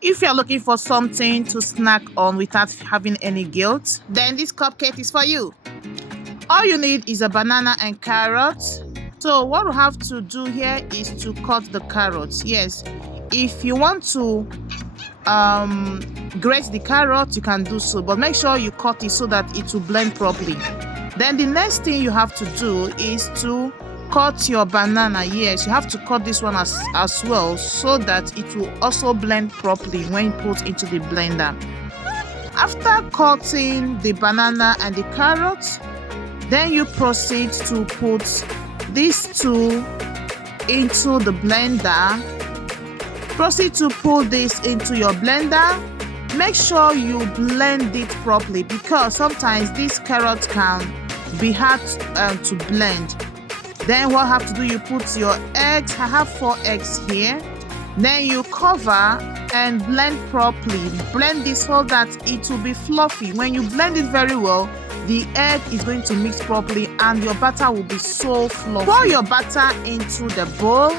If you're looking for something to snack on without having any guilt, then this cupcake is for you. All you need is a banana and carrots. So what we have to do here is to cut the carrots. Yes, if you want to grate the carrot, you can do so, but make sure you cut it so that it will blend properly. Then the next thing you have to do is to cut your banana. Yes, you have to cut this one as well so that it will also blend properly when you put into the blender. After cutting the banana and the carrots, then you proceed to put these two into the blender. Proceed to put this into your blender. Make sure you blend it properly because sometimes these carrots can be hard to blend. Then what you have to do, you put your eggs. I have 4 eggs here. Then you cover and blend properly. Blend this so that it will be fluffy. When you blend it very well, the egg is going to mix properly and your batter will be so fluffy. Pour your batter into the bowl.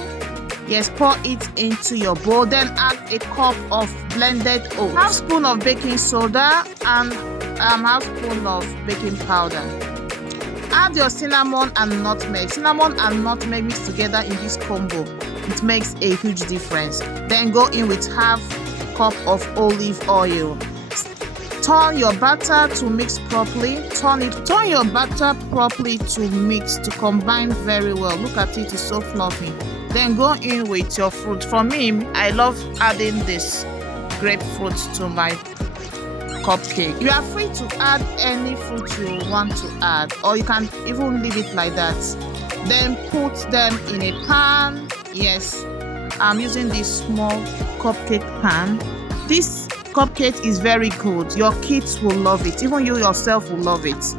Yes, pour it into your bowl. Then add a cup of blended oats, half spoon of baking soda, and half spoon of baking powder. Add your cinnamon and nutmeg. Cinnamon and nutmeg mixed together in this combo, it makes a huge difference. Then go in with half cup of olive oil. Turn your batter to mix properly. Turn your batter properly to mix, to combine very well. Look at it, it's so fluffy. Then go in with your fruit. For me, I love adding this grapefruit to my cupcake. You are free to add any fruit you want to add, or you can even leave it like that. Then put them in a pan. Yes, I'm using this small cupcake pan. This cupcake is very good. Your kids will love it. Even you yourself will love it.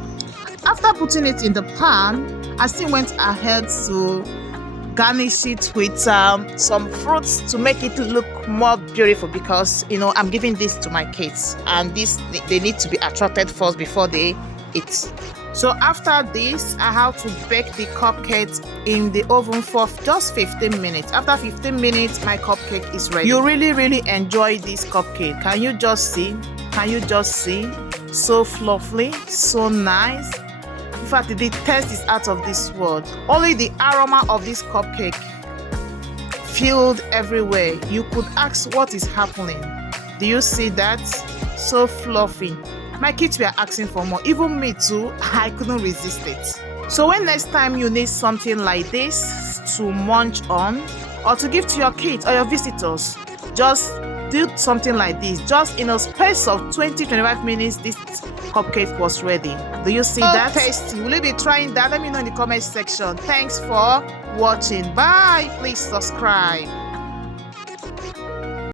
After putting it in the pan, I still went ahead to garnish it with some fruits to make it look more beautiful because I'm giving this to my kids and they need to be attracted first before they eat. So after this, I have to bake the cupcake in the oven for just 15 minutes. After 15 minutes, my cupcake is ready. You really enjoy this cupcake. Can you just see? So fluffy, so nice. In fact, the taste is out of this world. Only the aroma of this cupcake filled everywhere. You could ask what is happening. Do you see that? So fluffy. My kids were asking for more. Even me too, I couldn't resist it. So when next time you need something like this to munch on or to give to your kids or your visitors, just do something like this. Just in a space of 20-25 minutes, this cupcake was ready. Do you see that? Tasty. Will you be trying that? Let me know in the comment section. Thanks for watching. Bye. Please subscribe.